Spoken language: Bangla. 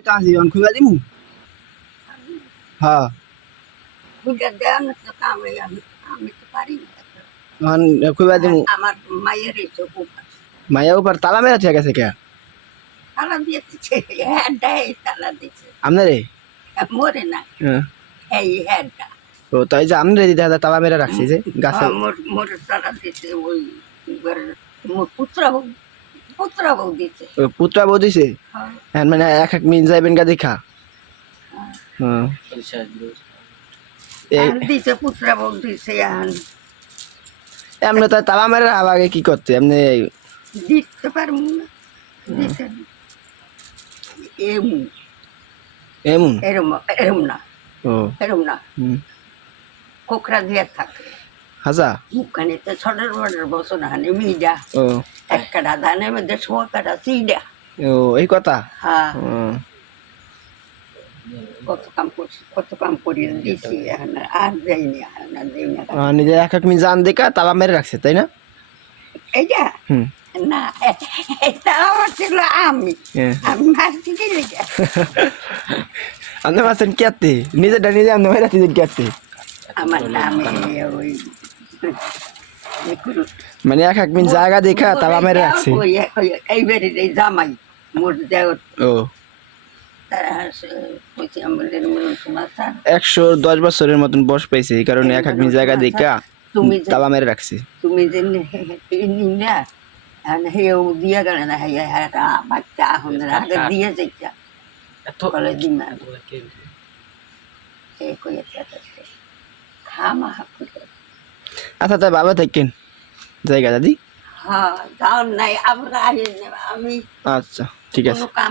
কই তো আসি অন খুইবা দিমু হ্যাঁ খুঁজে দেন তো কামে আমি তো পারি না অন খুইবা দিমু আমার মায়ের এসে খুব মাইয়া উপর তালা মেরা ঠিক আছে কে তালা দিয়েছে হ্যাডটা এই তালা দিচ্ছে আমনে মরে না হ্যাঁ এই হ্যাডটা ও তাই যে আমনে দিদা তালা মেরা রাখছি যে গাছে মোর তালা দিচ্ছে ওই মোর পুত্রা বউ দিচ্ছে ও পুত্রা বউ দিছে হ্যাঁ, হ্যাঁ মানে এক এক মিন যাইবেন গা দেখা হ্যাঁ এই দিচ্ছে পুত্রা বউ দিচ্ছে এমনি তো তালা মেরা আগে কি করতে এমনি দিতে পারবো না দিতে এমন এমন এরম এরম না ও এরম না হুম কোকরা দিয়ে থাকে হাজা মুখখানে তো ছড়ের বড়ের বসো না হানি মিডা ও এক কাটা ধানের মধ্যে ছোয়া কাটা চিডা ও এই কথা হ্যাঁ ও কত কাম করি দিছি এখন আর যাইনি এখন আর যাই না নিজে এক এক মিন জান দেখা তালা মেরে রাখছে তাই না এইটা হুম না এটা আমার ছিল আমি হ্যাঁ আমি মারছি কি লেগে আপনি মাছেন কেতে নিজেটা নিজে আপনি মেরা দিতেন কেতে আমার নামে ওই মানে এক এক মিন জায়গা দেখা তালা মেরে রাখছে এইবারে এই জামাই মোর দেওয়ার ও তারা কইছে আমাদের মাথা 110 বছরের মতন বয়স পাইছে এই কারণে এক এক মিন জায়গা দেখা তুমি তালা মেরে রাখছে তুমি যে না হেউ দিয়ে গেলে না হেয়া বাচ্চা এখন আগে দিয়ে যাইতা বলে দিমা সে কইয়া খামা হাকুতে আচ্ছা তাই বাবা থাকেন জায়গা দাদি হ্যাঁ যাও নাই আমরা আমি আচ্ছা ঠিক আছে কোনো কাম